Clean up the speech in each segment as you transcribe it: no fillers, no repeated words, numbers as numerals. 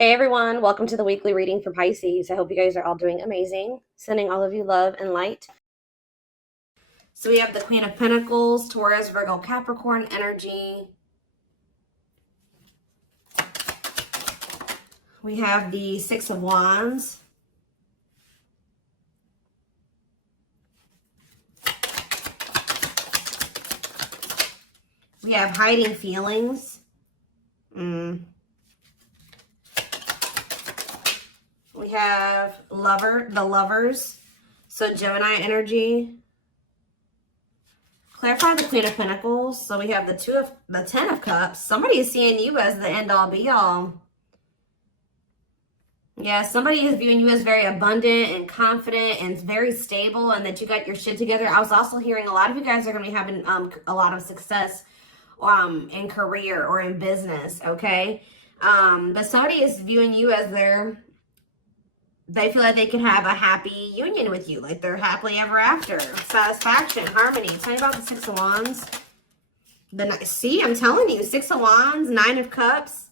Hey everyone, welcome to the weekly reading for Pisces. I hope you guys are all doing amazing. Sending all of you love and light. So we have the Queen of Pentacles, Taurus, Virgo, Capricorn energy. We have the Six of Wands. We have hiding feelings. We have the lovers. So Gemini energy. Clarify the Queen of Pentacles. So we have the Ten of Cups. Somebody is seeing you as the end all be all. Yeah, somebody is viewing you as very abundant and confident and very stable, and that you got your shit together. I was also hearing a lot of you guys are going to be having a lot of success in career or in business, okay? But somebody is viewing you as they feel like they can have a happy union with you, like they're happily ever after, satisfaction, harmony. Tell me about the Six of Wands. See, I'm telling you, Six of Wands, Nine of Cups.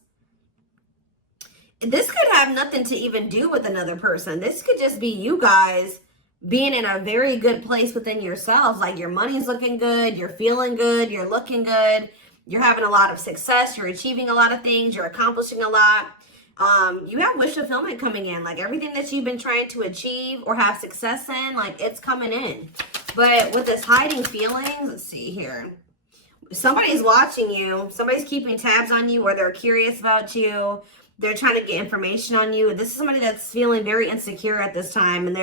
This could have nothing to even do with another person. This could just be you guys being in a very good place within yourselves. Like your money's looking good, you're feeling good, you're looking good, you're having a lot of success, you're achieving a lot of things, you're accomplishing a lot. You have wish fulfillment coming in. Like everything that you've been trying to achieve or have success in, like it's coming in. But with this hiding feelings, let's see here. Somebody's watching you. Somebody's keeping tabs on you, or they're curious about you. They're trying to get information on you. This is somebody that's feeling very insecure at this time, and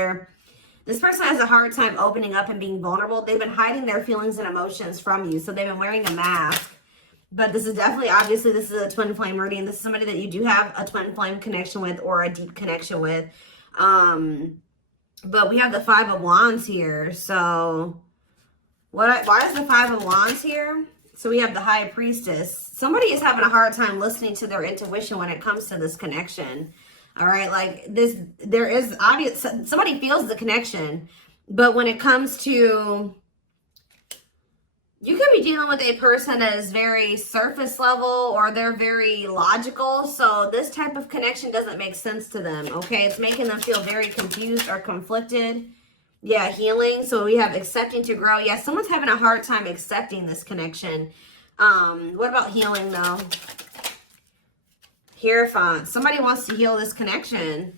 this person has a hard time opening up and being vulnerable. They've been hiding their feelings and emotions from you, so they've been wearing a mask. But this is definitely, obviously, this is a twin flame reading. This is somebody that you do have a twin flame connection with or a deep connection with. But we have the Five of Wands here. So why is the Five of Wands here? So we have the High Priestess. Somebody is having a hard time listening to their intuition when it comes to this connection. All right, like there is obvious, somebody feels the connection, but when it comes to, you could be dealing with a person that is very surface level, or they're very logical. So this type of connection doesn't make sense to them, okay? It's making them feel very confused or conflicted. Yeah, healing. So we have accepting to grow. Yeah, someone's having a hard time accepting this connection. What about healing, though? Hierophant. Somebody wants to heal this connection.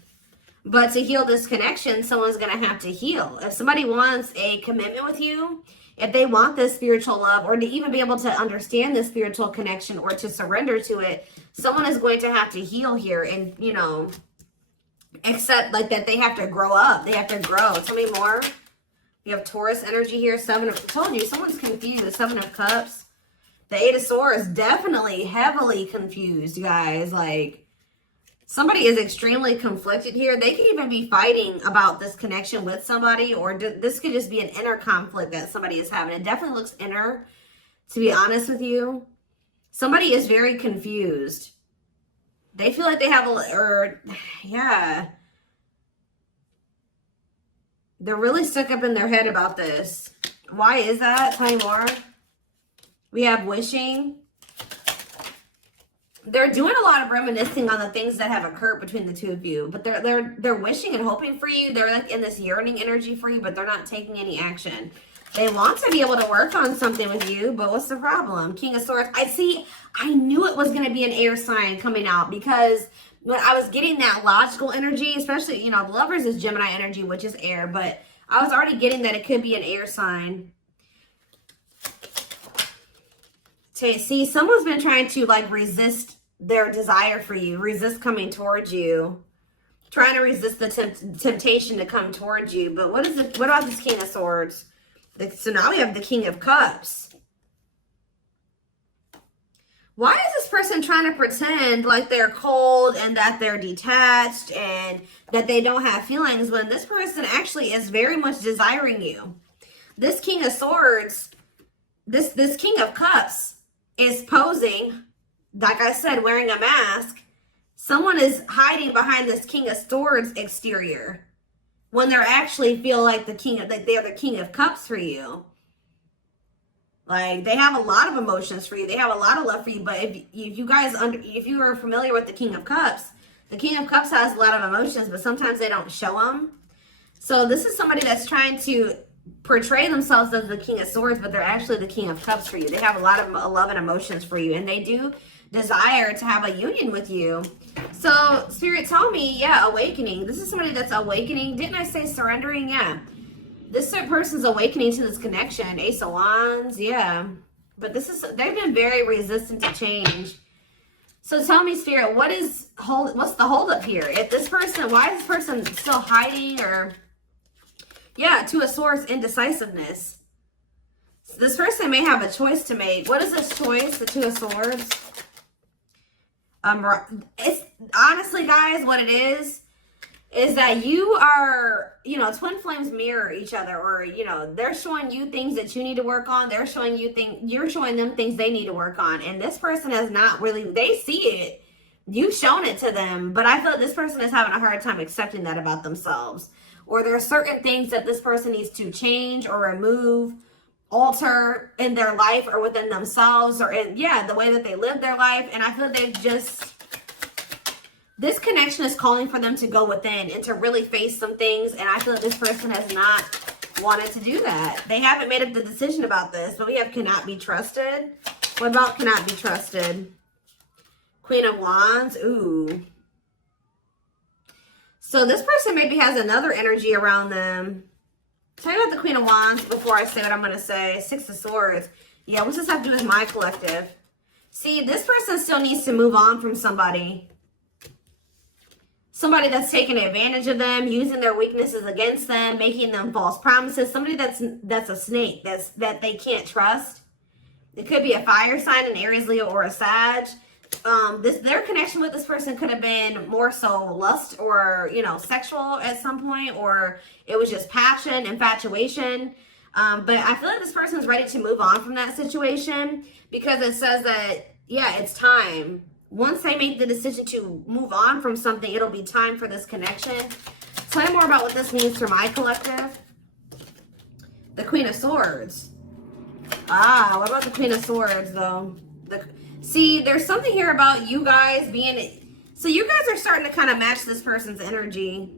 But to heal this connection, someone's going to have to heal. If somebody wants a commitment with you, if they want this spiritual love, or to even be able to understand this spiritual connection or to surrender to it, someone is going to have to heal here and, you know, accept like that they have to grow up. They have to grow. Tell me more. You have Taurus energy here. I told you, someone's confused. Seven of Cups. The Eight of Swords, definitely heavily confused, you guys. Like, somebody is extremely conflicted here. They could even be fighting about this connection with somebody, or this could just be an inner conflict that somebody is having. It definitely looks inner, to be honest with you. Somebody is very confused. They feel like they have yeah. They're really stuck up in their head about this. Why is that? Tell me more. We have wishing. They're doing a lot of reminiscing on the things that have occurred between the two of you, but they're wishing and hoping for you. They're like in this yearning energy for you, but they're not taking any action. They want to be able to work on something with you, but what's the problem? King of Swords. I knew it was going to be an air sign coming out, because when I was getting that logical energy, especially, you know, Lovers is Gemini energy, which is air, but I was already getting that it could be an air sign. See, someone's been trying to like resist their desire for you, resist coming towards you, trying to resist the temptation to come towards you. But what about this King of Swords? So now we have the King of Cups. Why is this person trying to pretend like they're cold and that they're detached and that they don't have feelings, when this person actually is very much desiring you? This King of Swords, this King of Cups is posing, like I said, wearing a mask. Someone is hiding behind this King of Swords exterior when they're actually feel like they're the King of Cups for you. Like, they have a lot of emotions for you. They have a lot of love for you. But if you are familiar with the King of Cups, The King of Cups has a lot of emotions, but sometimes they don't show them. So this is somebody that's trying to portray themselves as the King of Swords, but they're actually the King of Cups for you. They have a lot of love and emotions for you, and they do desire to have a union with you. So Spirit told me, yeah, awakening. This is somebody that's awakening. Didn't I say surrendering? Yeah. This person's awakening to this connection. Ace of Wands, yeah. But they've been very resistant to change. So tell me, Spirit, what's the holdup here? If this person, why is this person still hiding? Or, yeah, Two of Swords, indecisiveness. So this person may have a choice to make. What is this choice? The Two of Swords. It's honestly, guys, what it is that you are, you know, twin flames mirror each other, or, you know, they're showing you things that you need to work on. They're showing you you're showing them things they need to work on. And this person has not really, they see it. You've shown it to them, but I feel like this person is having a hard time accepting that about themselves. Or there are certain things that this person needs to change or remove, alter in their life or within themselves, or in, yeah, the way that they live their life. And I feel like they've just, this connection is calling for them to go within and to really face some things. And I feel like this person has not wanted to do that. They haven't made up the decision about this, but we have cannot be trusted. What about cannot be trusted? Queen of Wands. Ooh. So this person maybe has another energy around them. Tell me about the Queen of Wands before I say what I'm going to say. Six of Swords. Yeah, what's this have to do with my collective? See, this person still needs to move on from somebody. Somebody that's taking advantage of them, using their weaknesses against them, making them false promises. Somebody that's a snake, that they can't trust. It could be a fire sign, an Aries, Leo, or a Sag. Their connection with this person could have been more so lust or, you know, sexual at some point, or it was just passion, infatuation. But I feel like this person's ready to move on from that situation, because it says that, yeah, it's time. Once they make the decision to move on from something, it'll be time for this connection. Tell me more about what this means for my collective. The Queen of Swords. Ah, what about the Queen of Swords, though? See, there's something here about you guys being... So you guys are starting to kind of match this person's energy.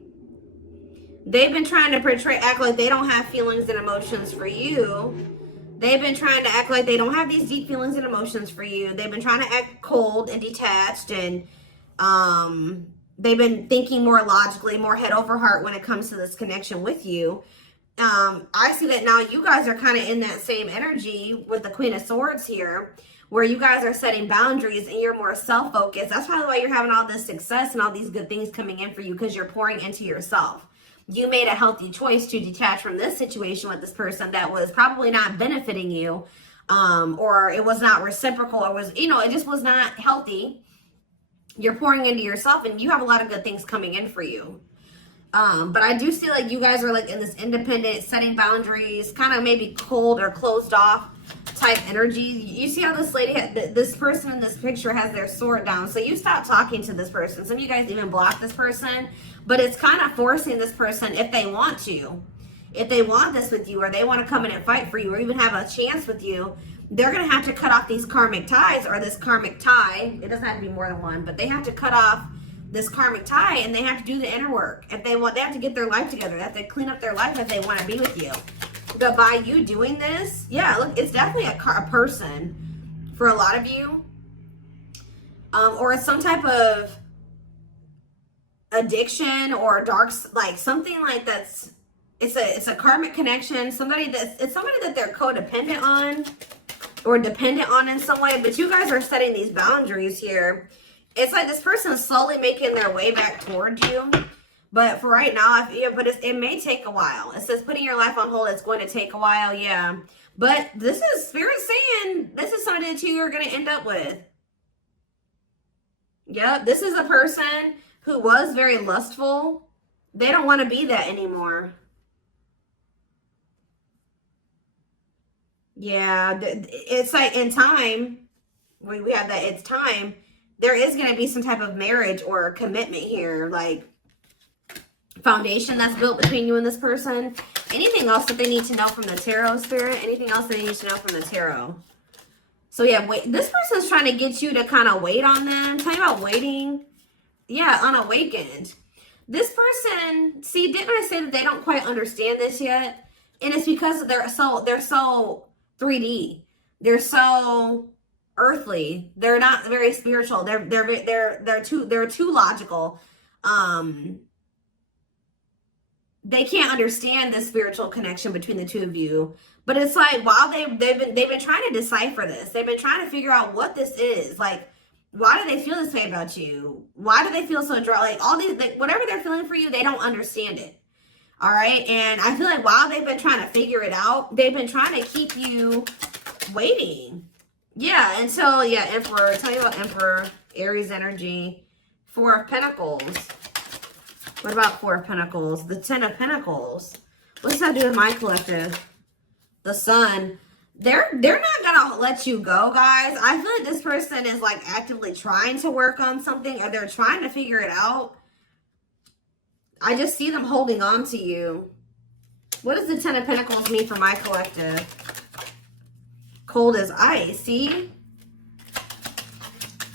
They've been trying to act like they don't have feelings and emotions for you. They've been trying to act like they don't have these deep feelings and emotions for you. They've been trying to act cold and detached, and they've been thinking more logically, more head over heart when it comes to this connection with you. I see that now you guys are kind of in that same energy with the Queen of Swords here, where you guys are setting boundaries and you're more self-focused. That's probably why you're having all this success and all these good things coming in for you, because you're pouring into yourself. You made a healthy choice to detach from this situation with this person that was probably not benefiting you, or it was not reciprocal, or was, you know, it just was not healthy. You're pouring into yourself, and you have a lot of good things coming in for you. But I do feel like you guys are like in this independent, setting boundaries, kind of maybe cold or closed off type energy. You see how this lady, this person in this picture has their sword down. So you stop talking to this person. Some of you guys even block this person, but it's kind of forcing this person, if they want to, if they want this with you, or they want to come in and fight for you, or even have a chance with you, they're going to have to cut off these karmic ties, or this karmic tie. It doesn't have to be more than one, but they have to cut off this karmic tie, and they have to do the inner work. If they want, they have to get their life together. They have to clean up their life if they want to be with you. But by you doing this, yeah, look, it's definitely a person for a lot of you, or it's some type of addiction or dark, like something like that's, it's a karmic connection. It's somebody that they're codependent on or dependent on in some way. But you guys are setting these boundaries here. It's like this person is slowly making their way back towards you. But for right now, it may take a while. It says putting your life on hold, it's going to take a while, yeah. But this is Spirit saying this is somebody that you are going to end up with. Yep, this is a person who was very lustful. They don't want to be that anymore. Yeah, it's like in time, we have that, it's time. There is going to be some type of marriage or commitment here, like foundation that's built between you and this person. Anything else that they need to know from the tarot, Spirit? Anything else they need to know from the tarot? So yeah, wait. This person's trying to get you to kind of wait on them. Tell me about waiting. Yeah, unawakened. This person, see, didn't I say that they don't quite understand this yet? And it's because they're so 3D. They're so earthly. They're not very spiritual. They're too logical. They can't understand the spiritual connection between the two of you. But it's like, while they've been trying to decipher this. They've been trying to figure out what this is. Like, why do they feel this way about you? Why do they feel so dry? Like, all these, like, whatever they're feeling for you, they don't understand it. All right. And I feel like while they've been trying to figure it out, they've been trying to keep you waiting. Yeah. Until, yeah, Emperor. Tell you about Emperor, Aries energy, Four of Pentacles. What about Four of Pentacles? The Ten of Pentacles. What's that do with my collective? The Sun. They're not gonna let you go, guys. I feel like this person is like actively trying to work on something, or they're trying to figure it out. I just see them holding on to you. What does the Ten of Pentacles mean for my collective? Cold as ice. See?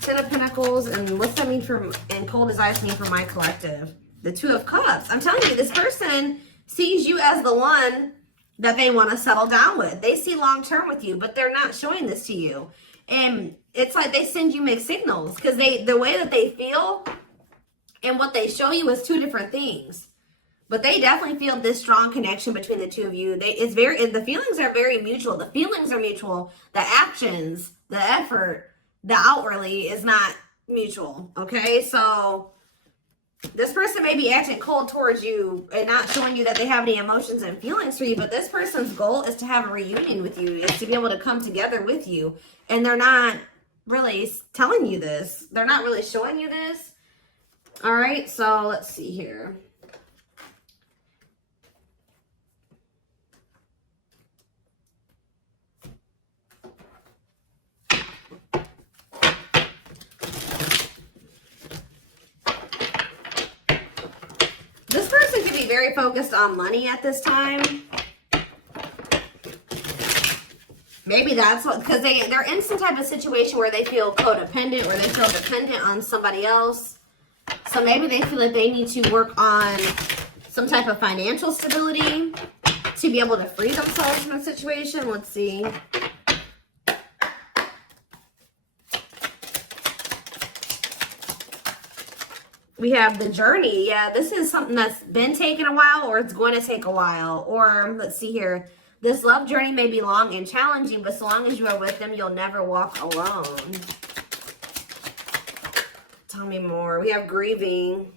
Ten of Pentacles, and what's that mean for, and cold as ice mean for my collective? The Two of Cups. I'm telling you, this person sees you as the one that they want to settle down with. They see long term with you, but they're not showing this to you. And it's like they send you mixed signals, because the way that they feel and what they show you is two different things. But they definitely feel this strong connection between the two of you. The feelings are very mutual. The feelings are mutual. The actions, the effort, the outwardly is not mutual. Okay, so this person may be acting cold towards you and not showing you that they have any emotions and feelings for you, but this person's goal is to have a reunion with you, is to be able to come together with you. And they're not really telling you this. They're not really showing you this. All right, so let's see here. This person could be very focused on money at this time. Maybe that's what, because they're in some type of situation where they feel codependent, or they feel dependent on somebody else. So maybe they feel like they need to work on some type of financial stability to be able to free themselves from a situation. Let's see. We have the journey. Yeah, this is something that's been taking a while, or it's going to take a while. Or let's see here. This love journey may be long and challenging, but so long as you are with them, you'll never walk alone. Tell me more. We have grieving.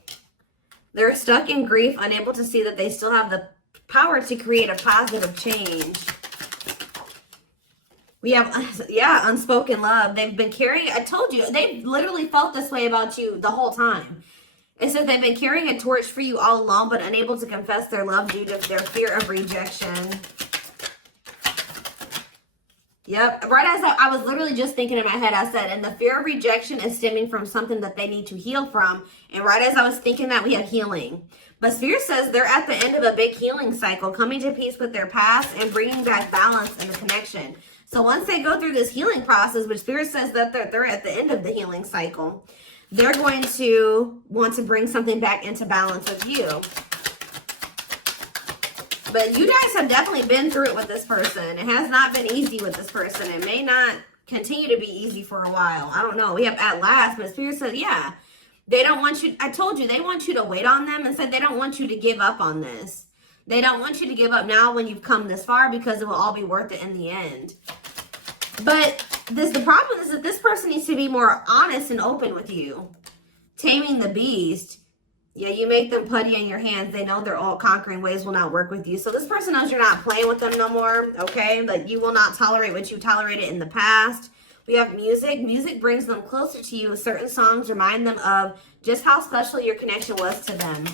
They're stuck in grief, unable to see that they still have the power to create a positive change. We have, yeah, unspoken love. They've been carrying, I told you, they've literally felt this way about you the whole time. It says they've been carrying a torch for you all along, but unable to confess their love due to their fear of rejection. Yep. Right as I was literally just thinking in my head, I said, and the fear of rejection is stemming from something that they need to heal from. And right as I was thinking that, we have healing. But Spirit says they're at the end of a big healing cycle, coming to peace with their past and bringing back balance and the connection. So once they go through this healing process, which Spirit says that they're at the end of the healing cycle, they're going to want to bring something back into balance with you. But you guys have definitely been through it with this person. It has not been easy with this person. It may not continue to be easy for a while. I don't know. We have at last, but Spirit said, yeah, they don't want you. I told you, they want you to wait on them, and said they don't want you to give up on this. They don't want you to give up now when you've come this far, because it will all be worth it in the end. But the problem is that this person needs to be more honest and open with you. Taming the beast. Yeah, you make them putty in your hands. They know their all-conquering ways will not work with you. So this person knows you're not playing with them no more, okay? Like, you will not tolerate what you tolerated in the past. We have music. Music brings them closer to you. Certain songs remind them of just how special your connection was to them.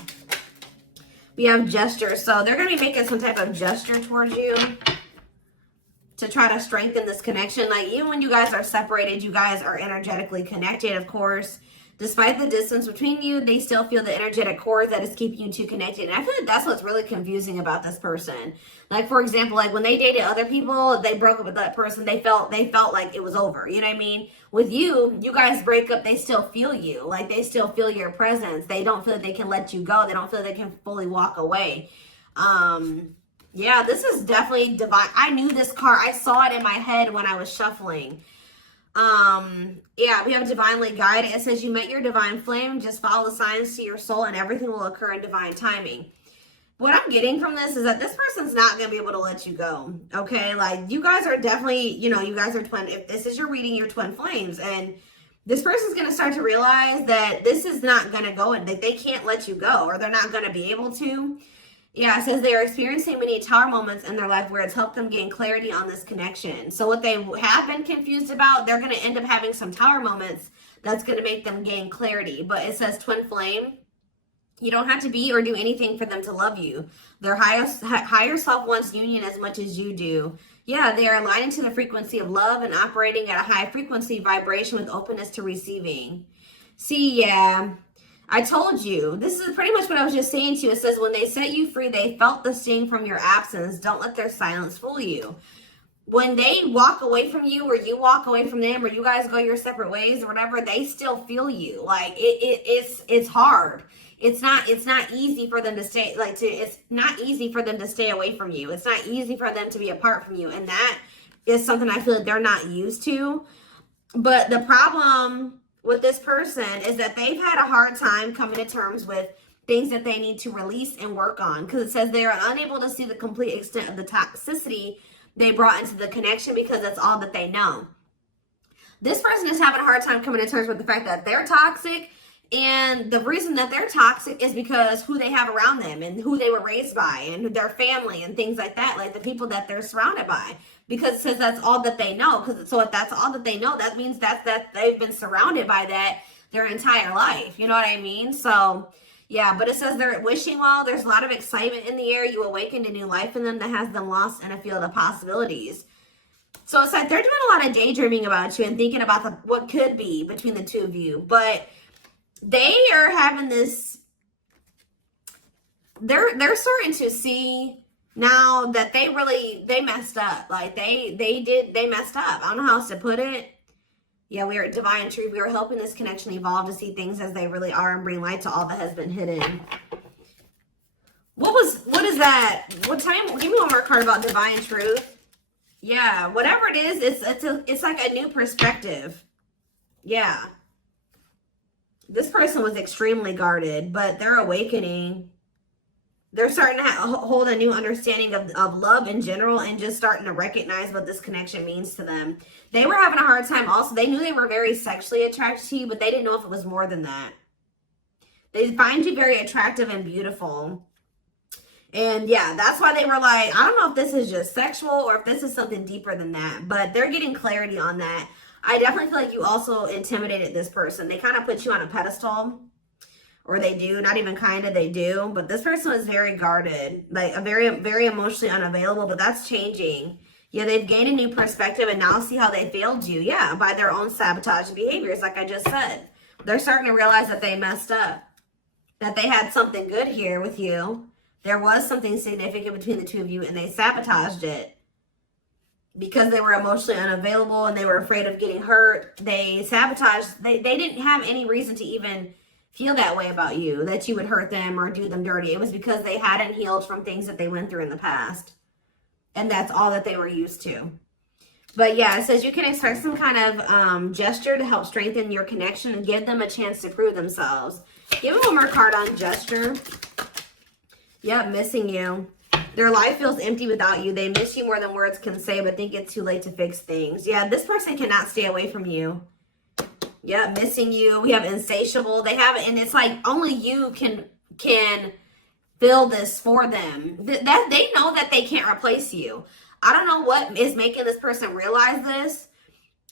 We have gestures. So they're going to be making some type of gesture towards you to try to strengthen this connection. Like, even when you guys are separated, you guys are energetically connected, of course. Despite the distance between you, they still feel the energetic cord that is keeping you two connected. And I feel like that's what's really confusing about this person. Like, for example, like when they dated other people, they broke up with that person, they felt like it was over. You know what I mean? With you, you guys break up, they still feel you. Like, they still feel your presence. They don't feel that they can let you go. They don't feel they can fully walk away. Yeah, this is definitely divine. I knew this card. I saw it in my head when I was shuffling. Yeah, we have divinely guided. It says you met your divine flame. Just follow the signs to your soul and everything will occur in divine timing. What I'm getting from this is that this person's not going to be able to let you go. Okay. Like, you guys are definitely, you know, you guys are twin. If this is your reading, you're twin flames, and this person's going to start to realize that this is not going to go, and that they can't let you go, or they're not going to be able to. Yeah, it says they are experiencing many tower moments in their life where it's helped them gain clarity on this connection. So what they have been confused about, they're going to end up having some tower moments that's going to make them gain clarity. But it says twin flame. You don't have to be or do anything for them to love you. Their higher self wants union as much as you do. Yeah, they are aligning to the frequency of love and operating at a high frequency vibration with openness to receiving. See, yeah. I told you, this is pretty much what I was just saying to you. It says, when they set you free, they felt the sting from your absence. Don't let their silence fool you. When they walk away from you, or you walk away from them, or you guys go your separate ways or whatever, they still feel you. Like, it's hard. It's not easy for them to stay, it's not easy for them to stay away from you. It's not easy for them to be apart from you. And that is something I feel like they're not used to. But the problem with this person is that they've had a hard time coming to terms with things that they need to release and work on, because it says they are unable to see the complete extent of the toxicity they brought into the connection because that's all that they know. This person is having a hard time coming to terms with the fact that they're toxic, and the reason that they're toxic is because who they have around them and who they were raised by and their family and things like that, like the people that they're surrounded by. Because it says that's all that they know. So if that's all that they know, that means that they've been surrounded by that their entire life. You know what I mean? So, yeah, but it says they're wishing well. There's a lot of excitement in the air. You awakened a new life in them that has them lost in a field of possibilities. So it's like they're doing a lot of daydreaming about you and thinking about what could be between the two of you. But they are having this, they're starting to see now that they messed up. Like they messed up. I don't know how else to put it. Yeah, we are at divine truth. We are helping this connection evolve to see things as they really are and bring light to all that has been hidden. What is that? What time? Give me one more card about divine truth. Yeah, whatever it is, it's like a new perspective. Yeah. This person was extremely guarded, but they're awakening. They're starting to hold a new understanding of love in general, and just starting to recognize what this connection means to them. They were having a hard time also. They knew they were very sexually attracted to you, but they didn't know if it was more than that. They find you very attractive and beautiful. And yeah, that's why they were like, I don't know if this is just sexual or if this is something deeper than that. But they're getting clarity on that. I definitely feel like you also intimidated this person. They kind of put you on a pedestal. Or they do, not even kind of, they do. But this person was very guarded, like a very, very emotionally unavailable, but that's changing. Yeah, they've gained a new perspective, and now see how they failed you. Yeah, by their own sabotage behaviors, like I just said. They're starting to realize that they messed up, that they had something good here with you. There was something significant between the two of you, and they sabotaged it. Because they were emotionally unavailable and they were afraid of getting hurt, they sabotaged. They didn't have any reason to even feel that way about you, that you would hurt them or do them dirty. It was because they hadn't healed from things that they went through in the past. And that's all that they were used to. But yeah, it says you can expect some kind of gesture to help strengthen your connection and give them a chance to prove themselves. Give me one more card on gesture. Yep, missing you. Their life feels empty without you. They miss you more than words can say, but think it's too late to fix things. Yeah, this person cannot stay away from you. Yeah, missing you. We have insatiable. They have it, and it's like only you can fill this for them. That they know that they can't replace you. I don't know what is making this person realize this,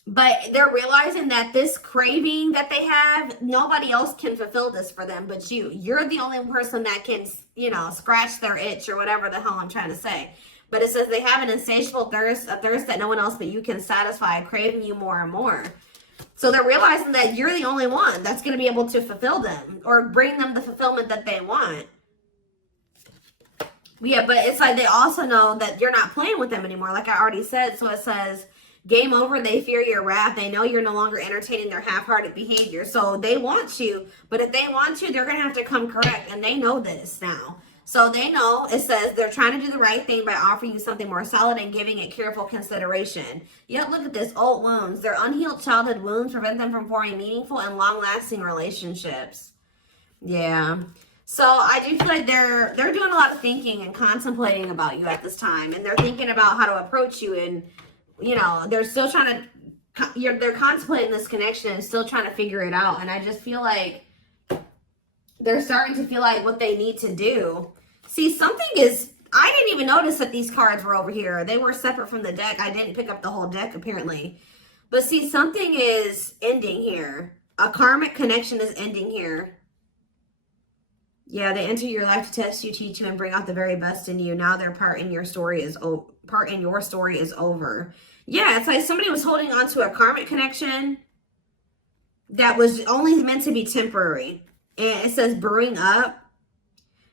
but they're realizing that this craving that they have, nobody else can fulfill this for them but you. You're the only person that can, you know, scratch their itch or whatever the hell I'm trying to say. But it says they have an insatiable thirst, a thirst that no one else but you can satisfy, craving you more and more. So they're realizing that you're the only one that's going to be able to fulfill them or bring them the fulfillment that they want. Yeah, but it's like they also know that you're not playing with them anymore, like I already said. So it says, game over, they fear your wrath. They know you're no longer entertaining their half-hearted behavior. So they want you, but if they want you, they're going to have to come correct. And they know this now. So they know, it says, they're trying to do the right thing by offering you something more solid and giving it careful consideration. Yet look at this, old wounds. Their unhealed childhood wounds prevent them from forming meaningful and long-lasting relationships. Yeah. So I do feel like they're doing a lot of thinking and contemplating about you at this time. And they're thinking about how to approach you. And, you know, they're still trying to, they're contemplating this connection and still trying to figure it out. And I just feel like they're starting to feel like what they need to do. See, something is, I didn't even notice that these cards were over here. They were separate from the deck. I didn't pick up the whole deck, apparently. But see, something is ending here. A karmic connection is ending here. Yeah, they enter your life to test you, teach you, and bring out the very best in you. Now their part in your story is over. Yeah, it's like somebody was holding on to a karmic connection that was only meant to be temporary. And it says brewing up.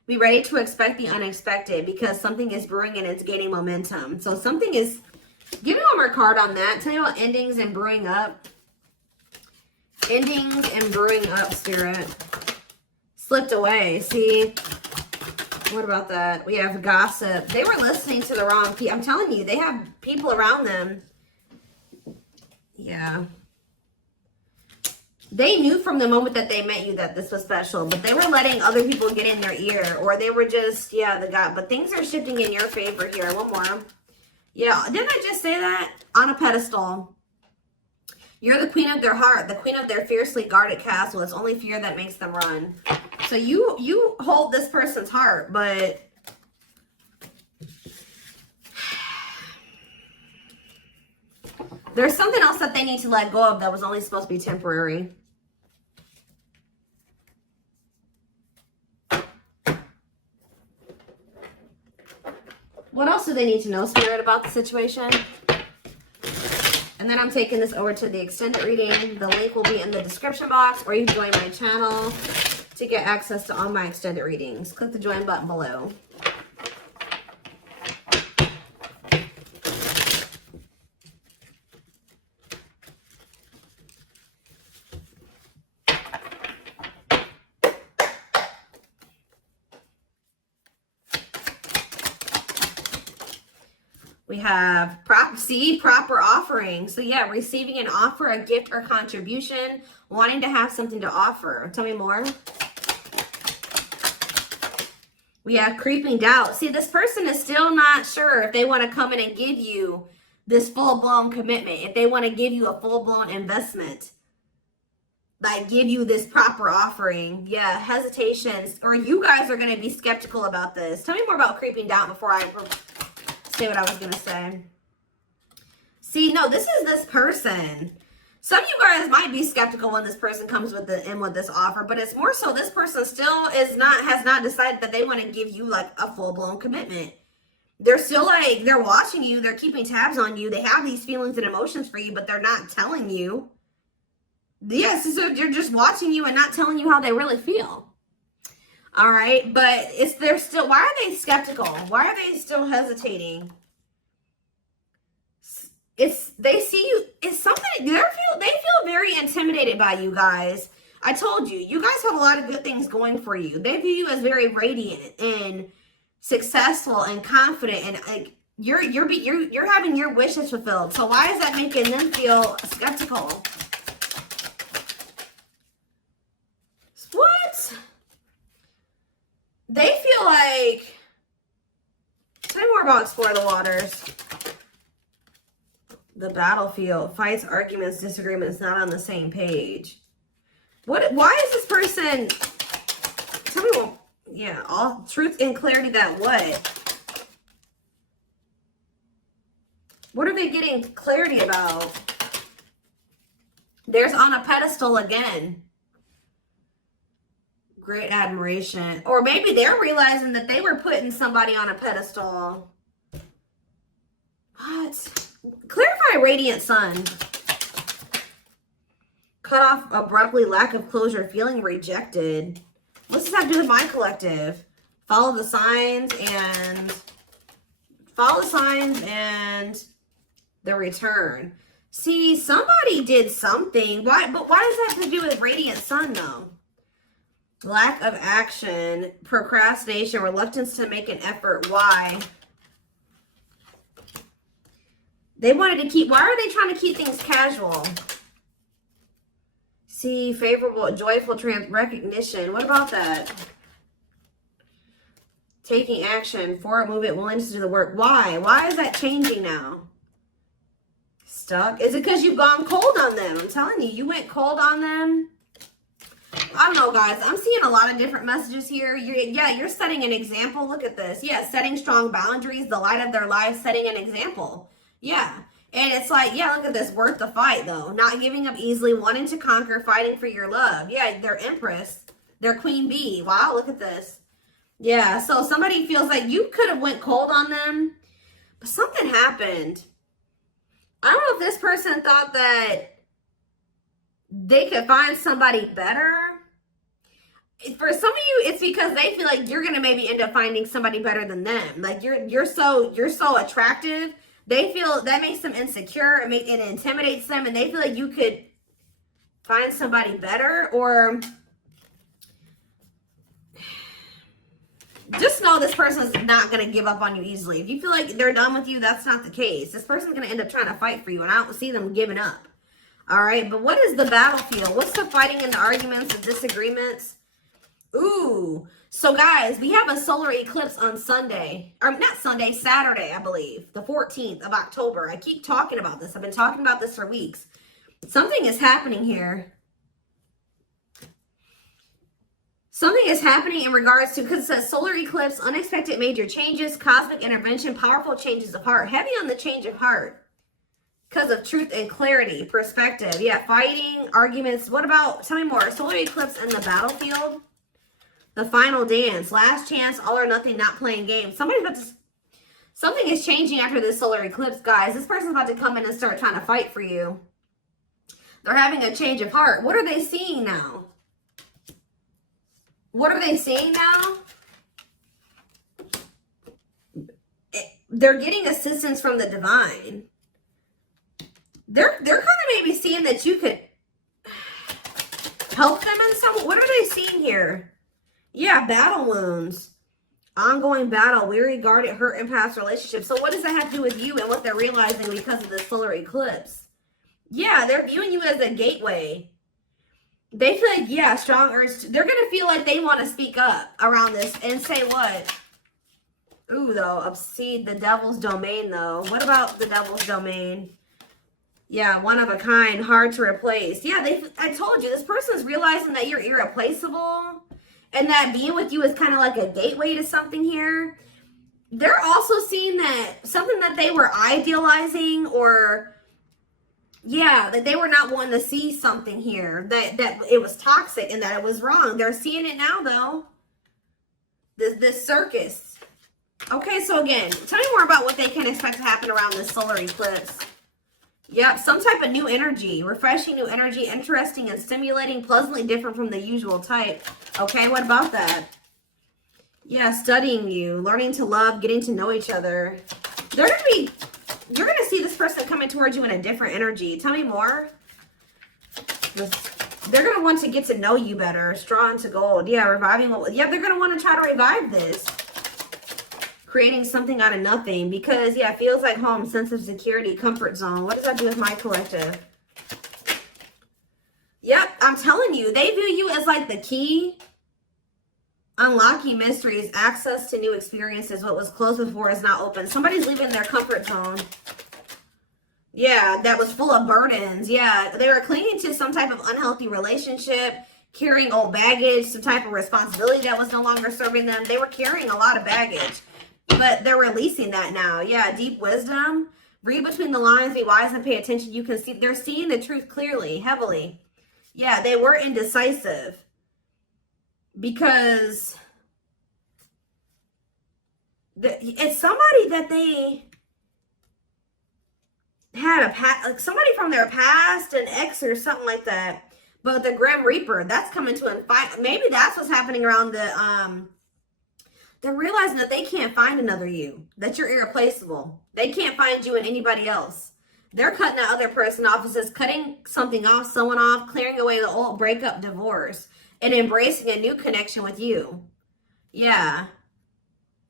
Be ready to expect the unexpected because something is brewing and it's gaining momentum. So something is, give me one more card on that. Tell me about endings and brewing up. Endings and brewing up, Spirit. Slipped away. See, what about that? We have gossip. They were listening to the wrong people. I'm telling you, they have people around them. Yeah. They knew from the moment that they met you that this was special, but they were letting other people get in their ear, or they were just, yeah, the God. But things are shifting in your favor here. One more. Yeah, didn't I just say that? On a pedestal. You're the queen of their heart, the queen of their fiercely guarded castle. It's only fear that makes them run. So you hold this person's heart, but there's something else that they need to let go of that was only supposed to be temporary. What else do they need to know, Spirit, about the situation? And then I'm taking this over to the extended reading. The link will be in the description box, or you can join my channel to get access to all my extended readings. Click the join button below. We have proper offering. So yeah, receiving an offer, a gift, or contribution, wanting to have something to offer. Tell me more. We have creeping doubt. See, this person is still not sure if they want to come in and give you this full-blown commitment, if they want to give you a full-blown investment, like give you this proper offering. Yeah, hesitations, or you guys are going to be skeptical about this. Tell me more about creeping doubt before I say what I was going to say. See, no, this is this person. Some of you guys might be skeptical when this person comes with this offer, but it's more so this person still has not decided that they want to give you like a full-blown commitment. They're still like, they're watching you, they're keeping tabs on you, they have these feelings and emotions for you, but they're not telling you. Yes, so they're just watching you and not telling you how they really feel. All right, but they're still, why are they skeptical? Why are they still hesitating? They see you, it's something, they feel very intimidated by you guys. I told you, you guys have a lot of good things going for you. They view you as very radiant and successful and confident, and like you're having your wishes fulfilled. So why is that making them feel skeptical? What? They feel like, tell me more about Explore the Waters. The battlefield, fights, arguments, disagreements, not on the same page. Why is this person, tell me what, yeah, all truth and clarity that what? What are they getting clarity about? There's on a pedestal again. Great admiration. Or maybe they're realizing that they were putting somebody on a pedestal. What? Clarify radiant sun. Cut off abruptly, lack of closure, feeling rejected. What's this have to do with my collective? Follow the signs and the return. See, somebody did something. Why? But why does that have to do with radiant sun though? Lack of action, procrastination, reluctance to make an effort. Why? They wanted to keep, why are they trying to keep things casual? See, favorable, joyful recognition. What about that? Taking action, forward movement, willingness to do the work. Why? Why is that changing now? Stuck? Is it because you've gone cold on them? I'm telling you, you went cold on them. I don't know, guys. I'm seeing a lot of different messages here. You're setting an example. Look at this. Yeah, setting strong boundaries, the light of their life, setting an example. Yeah. And it's like, yeah, look at this. Worth the fight, though. Not giving up easily, wanting to conquer, fighting for your love. Yeah, they're Empress. They're Queen Bee. Wow, look at this. Yeah, so somebody feels like you could have went cold on them, but something happened. I don't know if this person thought that they could find somebody better. For some of you, it's because they feel like you're gonna maybe end up finding somebody better than them. Like you're so attractive. They feel that makes them insecure. It intimidates them, and they feel like you could find somebody better. Or just know this person's not gonna give up on you easily. If you feel like they're done with you, that's not the case. This person's gonna end up trying to fight for you, and I don't see them giving up. All right, but what is the battlefield? What's the fighting and the arguments and disagreements? Ooh, so guys, we have a solar eclipse on Sunday, or not Sunday, Saturday, I believe, the 14th of October. I keep talking about this. I've been talking about this for weeks. Something is happening here. Something is happening in regards to, because it says solar eclipse, unexpected major changes, cosmic intervention, powerful changes of heart. Heavy on the change of heart. Because of truth and clarity, perspective. Yeah, fighting, arguments. What about, tell me more. Solar eclipse and the battlefield. The final dance. Last chance, all or nothing, not playing games. Somebody's about to, something is changing after this solar eclipse, guys. This person's about to come in and start trying to fight for you. They're having a change of heart. What are they seeing now? What are they seeing now? They're getting assistance from the divine. They're kind of maybe seeing that you could help them in some. What are they seeing here? Yeah, battle wounds. Ongoing battle, weary, guarded, hurt, and past relationships. So what does that have to do with you and what they're realizing because of the solar eclipse? Yeah, they're viewing you as a gateway. They feel like, yeah, strong urge. They're going to feel like they want to speak up around this and say what? Ooh, though, obsede the devil's domain, though. What about the devil's domain? Yeah, one of a kind, hard to replace. Yeah, I told you, this person's realizing that you're irreplaceable and that being with you is kind of like a gateway to something here. They're also seeing that something that they were idealizing, or yeah, that they were not wanting to see something here, that it was toxic and that it was wrong. They're seeing it now, though. This circus. Okay, so again, tell me more about what they can expect to happen around this solar eclipse. Yep, some type of new energy, refreshing new energy, interesting and stimulating, pleasantly different from the usual type. Okay, what about that? Yeah, studying you, learning to love, getting to know each other. You're going to see this person coming towards you in a different energy. Tell me more. They're going to want to get to know you better. Straw into gold. Yeah, reviving. Yeah, they're going to want to try to revive this. Creating something out of nothing, because yeah, it feels like home, sense of security, comfort zone. What does that do with my collective? Yep, I'm telling you, they view you as like the key. Unlocking mysteries, access to new experiences. What was closed before is now open. Somebody's leaving their comfort zone. Yeah, that was full of burdens. Yeah, they were clinging to some type of unhealthy relationship, carrying old baggage, some type of responsibility that was no longer serving them. They were carrying a lot of baggage. But they're releasing that now. Yeah, deep wisdom. Read between the lines, be wise and pay attention. You can see, they're seeing the truth clearly, heavily. Yeah, they were indecisive. Because it's somebody that they had like somebody from their past, an ex or something like that. But the Grim Reaper, that's coming to a maybe that's what's happening around the they're realizing that they can't find another you, that you're irreplaceable. They can't find you in anybody else. They're cutting that other person off. It says cutting something off, someone off, clearing away the old breakup, divorce, and embracing a new connection with you. Yeah.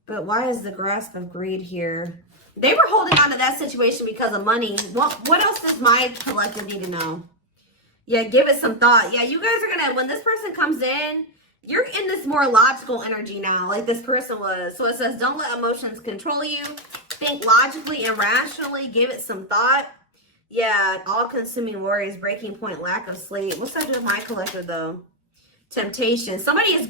But why is the grasp of greed here? They were holding on to that situation because of money. What else does my collective need to know? Yeah, give it some thought. Yeah, you guys are going to, when this person comes in, you're in this more logical energy now, like this person was. So it says, don't let emotions control you. Think logically and rationally. Give it some thought. Yeah, all-consuming worries, breaking point, lack of sleep. What's that do with my collective, though? Temptation. Somebody is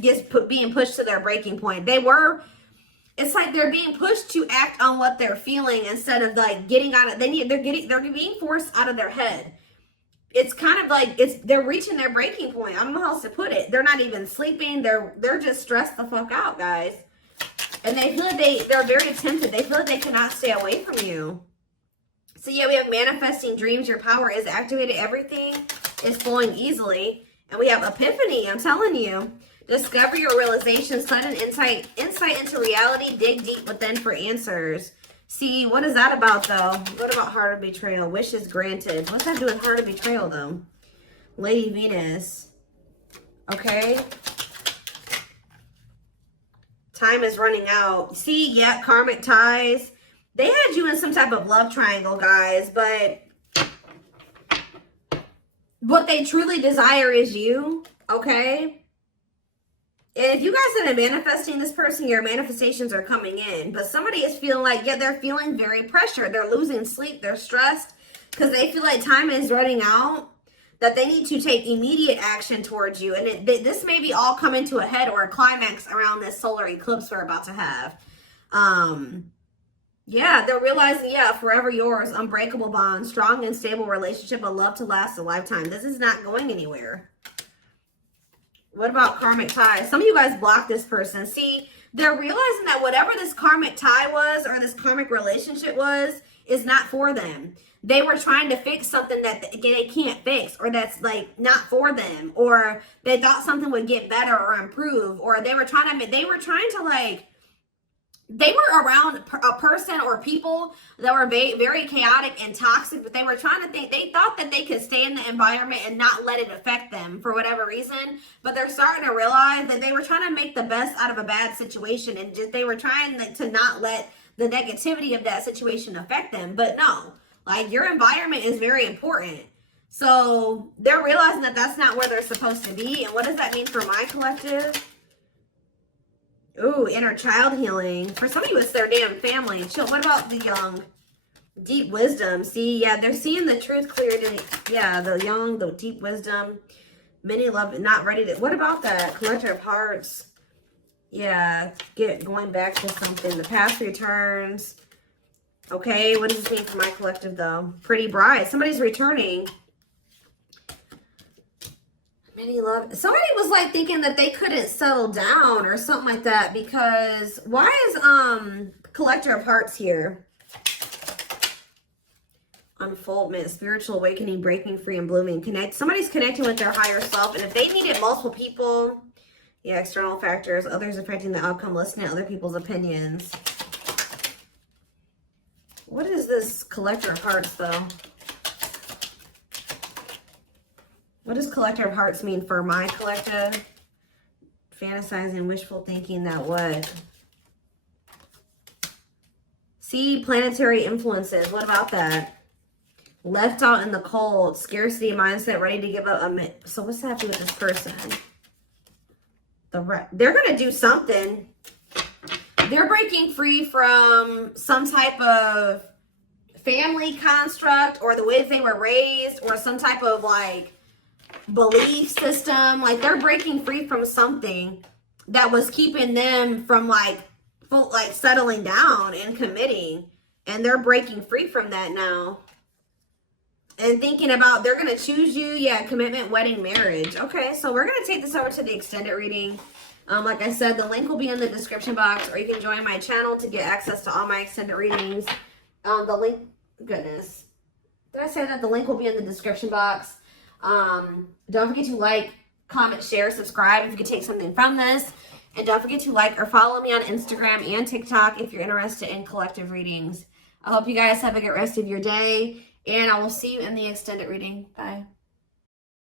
being pushed to their breaking point. It's like they're being pushed to act on what they're feeling instead of like getting out of. They're being forced out of their head. It's kind of like they're reaching their breaking point. I don't know how else to put it. They're not even sleeping. They're just stressed the fuck out, guys. And they feel like they're very tempted. They feel like they cannot stay away from you. So yeah, we have manifesting dreams. Your power is activated. Everything is flowing easily. And we have epiphany. I'm telling you. Discover your realizations. Sudden insight into reality. Dig deep within for answers. See, what is that about, though? What about heart of betrayal? Wishes granted. What's that do with heart of betrayal, though? Lady Venus. Okay. Time is running out. See, yeah, karmic ties. They had you in some type of love triangle, guys, but what they truly desire is you, okay? And if you guys have been manifesting this person, your manifestations are coming in. But somebody is feeling like, yeah, they're feeling very pressured. They're losing sleep. They're stressed because they feel like time is running out, that they need to take immediate action towards you. And this may be all coming to a head or a climax around this solar eclipse we're about to have. Yeah, they're realizing, yeah, forever yours, unbreakable bond, strong and stable relationship, a love to last a lifetime. This is not going anywhere. What about karmic ties? Some of you guys blocked this person. See, they're realizing that whatever this karmic tie was or this karmic relationship was is not for them. They were trying to fix something that they can't fix, or that's like not for them, or they thought something would get better or improve, or they were trying to like, they were around a person or people that were very chaotic and toxic, but they were trying to they thought that they could stay in the environment and not let it affect them for whatever reason. But they're starting to realize that they were trying to make the best out of a bad situation, and they were trying to not let the negativity of that situation affect them. But no, like, your environment is very important. So they're realizing that that's not where they're supposed to be. And what does that mean for my collective? Ooh, inner child healing. For some of you, it's their damn family. Chill. What about the young? Deep wisdom. See, yeah, they're seeing the truth cleared. Yeah, the young, the deep wisdom. Many love, not ready to. What about that? Collector of hearts. Yeah, going back to something. The past returns. Okay, what does this mean for my collective, though? Pretty bride. Somebody's returning. Many love. Somebody was like thinking that they couldn't settle down or something like that, because why is collector of hearts here? Unfoldment, spiritual awakening, breaking free and blooming. Somebody's connecting with their higher self, and if they needed multiple people, yeah, external factors, others affecting the outcome, listening to other people's opinions. What is this collector of hearts, though? What does collector of hearts mean for my collective? Fantasizing, wishful thinking, that what? See, planetary influences. What about that? Left out in the cold, scarcity mindset, ready to give up. So what's that have to do with this person? They're going to do something. They're breaking free from some type of family construct, or the way they were raised, or some type of like belief system. Like, they're breaking free from something that was keeping them from like settling down and committing, and they're breaking free from that now and thinking about they're going to choose you. Yeah, commitment, wedding, marriage. Okay, so we're going to take this over to the extended reading. Like I said, the link will be in the description box, or you can join my channel to get access to all my extended readings. The link, goodness, did I say that? The link will be in the description box. Don't forget to like, comment, share, subscribe if you could take something from this. And don't forget to like or follow me on Instagram and TikTok if you're interested in collective readings. I hope you guys have a good rest of your day, and I will see you in the extended reading. Bye.